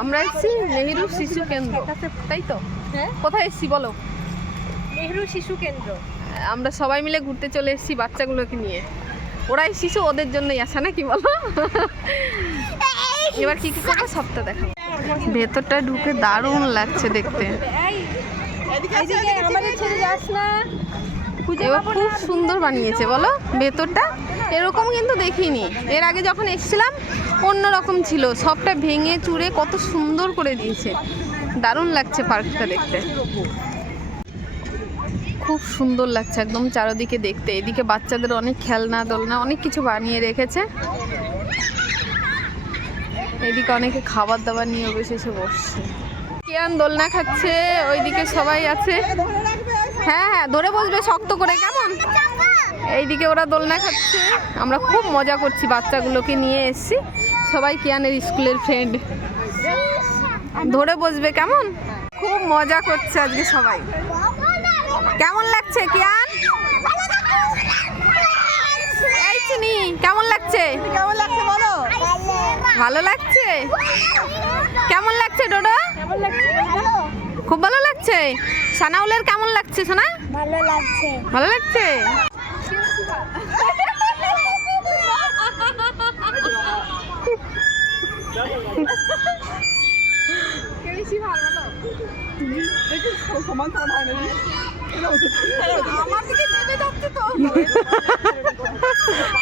আমরা এসেছি নেহেরু শিশু কেন্দ্র, তাই তো? হ্যাঁ, কোথায় এসেছি বলো? নেহেরু শিশু কেন্দ্র। আমরা সবাই মিলে ঘুরতে চলে এসেছি বাচ্চাগুলোকে নিয়ে। ওরাই শিশু, ওদের জন্যই আসা নাকি বলো? এবার কি কি করবো সবটা দেখাবো। ভেতরটা ঢুকে দারুণ লাগছে দেখতে। আমাদের ছেড়ে যাস না। এবার খুব সুন্দর বানিয়েছে বলো ভেতরটা, এরকম কিন্তু দেখিনি এর আগে যখন এসেছিলাম, অন্যরকম ছিল, সবটা ভেঙে চুরে কত সুন্দর করে দিয়েছে। দারুণ লাগছে পার্কটা দেখতে, খুব সুন্দর লাগছে একদম চারদিকে দেখতে। এদিকে বাচ্চাদের অনেক খেলনা দোলনা অনেক কিছু বানিয়ে রেখেছে। এদিকে অনেকে খাবার দাবার নিয়ে বসেছে বসছে। কিয়ান দোলনা খাচ্ছে, ওইদিকে সবাই আছে। হ্যাঁ হ্যাঁ ধরে বসবে শক্ত করে, কেমন? এইদিকে ওরা দোলনা খাচ্ছে, আমরা খুব মজা করছি, বাচ্চাগুলোকে নিয়ে এসেছি। সবাই কিয়ানের স্কুলের ফ্রেন্ড। ধরে বসবে কেমন? খুব মজা করছে আজকে সবাই। কেমন লাগছে কিয়ান? এই চিনি কেমন লাগছে? কেমন লাগছে বলো? ভালো লাগছে? কেমন লাগছে ডোডো? খুব ভালো লাগছে। সানাউলের কেমন লাগছে সোনা? ভালো লাগছে। ভালো লাগছে?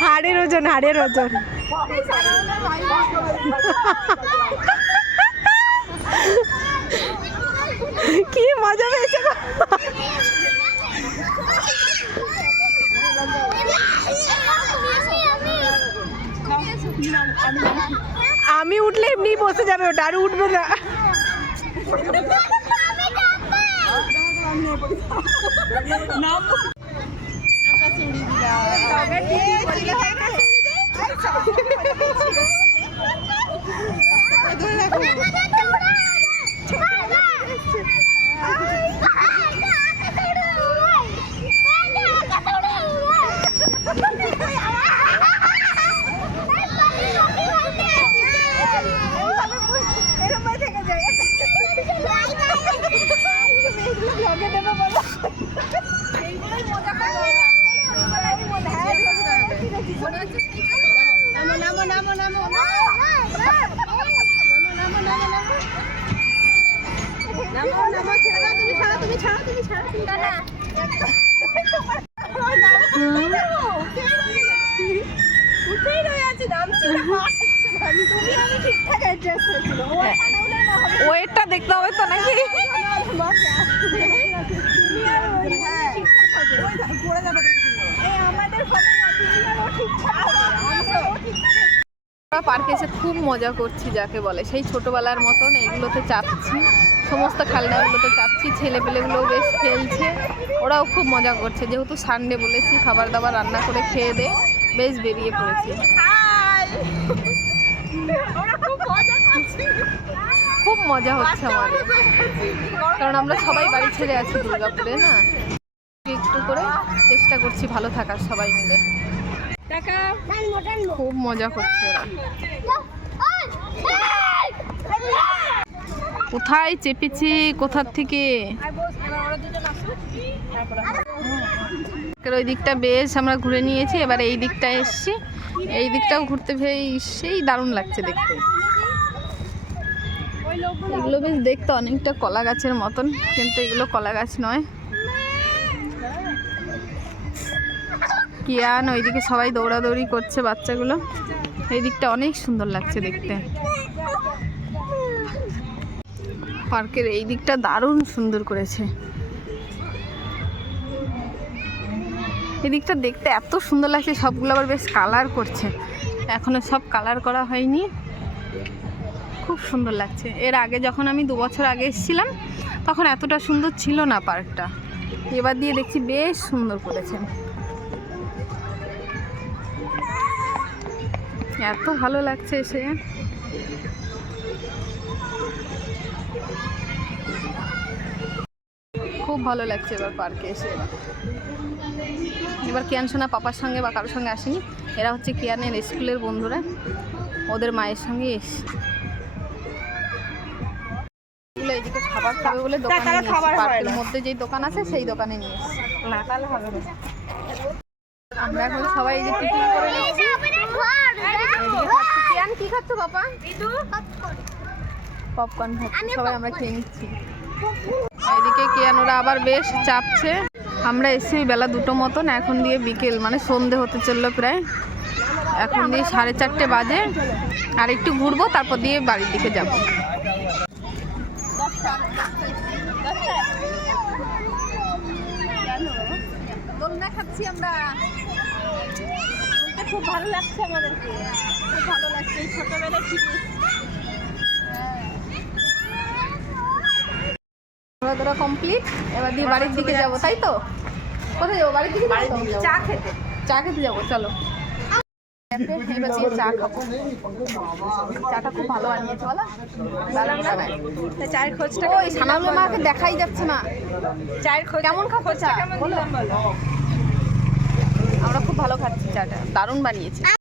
হাড়ের ওজন, হাড়ের ওজন। কি মজা পেয়েছে গো। আমি উঠলে এমনি বসে যাবে, ওটা আর উঠবে না। ওয়েটটা দেখতে হবে তো নাকি? আমরা পার্কে এসে খুব মজা করছি, যাকে বলে সেই ছোটবেলার মতন। এইগুলোতে চাপছি, সমস্ত খেলনাগুলোতে চাপছি, ছেলেপেলেগুলোও বেশ খেলছে, ওরাও খুব মজা করছে। যেহেতু সানডে বলেছি, খাবার দাবার রান্না করে খেয়ে দে বেশ বেরিয়ে পড়েছি। খুব মজা হচ্ছে আমাদের, কারণ আমরা সবাই বাড়ি ছেড়ে আছি দুর্গাপুরে না। একটু করে চেষ্টা করছি ভালো থাকার সবাই মিলে। খুব মজা করছে ওরা। কোথায় চেপেছে, কোথার থেকে। ওই দিকটা বেশ আমরা ঘুরে নিয়েছি, এবার এই দিকটা এসছি। এই দিকটাও ঘুরতে সেই দারুণ লাগছে দেখতে। এগুলো বেশ দেখতে অনেকটা কলা গাছের মতন, কিন্তু এগুলো কলা গাছ নয়। কিয়ান ওইদিকে সবাই দৌড়াদৌড়ি করছে বাচ্চাগুলো। এই দিকটা অনেক সুন্দর লাগছে দেখতে। পার্কের এই দিকটা দারুণ সুন্দর করেছে। এই দিকটা দেখতে এত সুন্দর লাগছে, সবগুলো আবার বেশ কালার করছে, এখনো সব কালার করা হয়নি। খুব সুন্দর লাগছে। এর আগে যখন আমি 2 বছর আগে এসেছিলাম, তখন এতটা সুন্দর ছিল না পার্কটা। এবার দিয়ে দেখছি বেশ সুন্দর করেছেন। এত ভালো লাগছে এসে। খুব ভালো লাগছে এবার পার্কে এসে। এবার কিয়ান সোনা পাপার সঙ্গে বা কারোর সঙ্গে আসেনি, এরা হচ্ছে কিয়ানের স্কুলের বন্ধুরা, ওদের মায়ের সঙ্গে এসে। খাবার খাবে বলে দোকানে তাহলে নিয়ে খাবার এসেছি। হয় পার্কের না। মধ্যে যেই দোকান আছে সেই দোকানে নিয়ে এসেছি। না তাহলে হবে না। আমরা এখন সবাই এই যে টিফিন করে নিচ্ছি। এদিকে খাচ্ছি। কিয়ান কি খাচ্ছ বাবা? পপকর্ন খাচ্ছি, সবাই আমরা খেয়ে নিচ্ছি। এদিকে কিয়ান ওরা আবার বেশ চাপছে। আমরা এসেছি বেলা 2টো মতন, এখন দিয়ে বিকেল মানে সন্ধে হতে চললো প্রায়। এখন দিয়ে 4:30 বাজে। আর একটু ঘুরবো, তারপর দিয়ে বাড়ির দিকে যাবো। দোলনা খাচ্ছি আমরা। খুব ভালো লাগছে আমাদেরকে, খুব ভালো লাগছে এই ছোটবেলায় ফিরে ঘোরাধরা কমপ্লিট, এবার দিয়ে বাড়ির দিকে যাবো, তাই তো? কোথায় যাবো? বাড়ির দিকে যাবো তো? চা খেতে। চা খেতে যাবো, চলো। এবার দিয়ে চা খাবো। চাটা খুব ভালো বানিয়েছে বলো? চায়ের খোঁজটা ওই সানাগুলো মাকে দেখাই যাচ্ছে না। চায়ের খোঁজ কেমন খাচ্ছো চা? কেমন দিলাম বলো? আমরা খুব ভালো খাচ্ছি চাটা, দারুণ বানিয়েছে।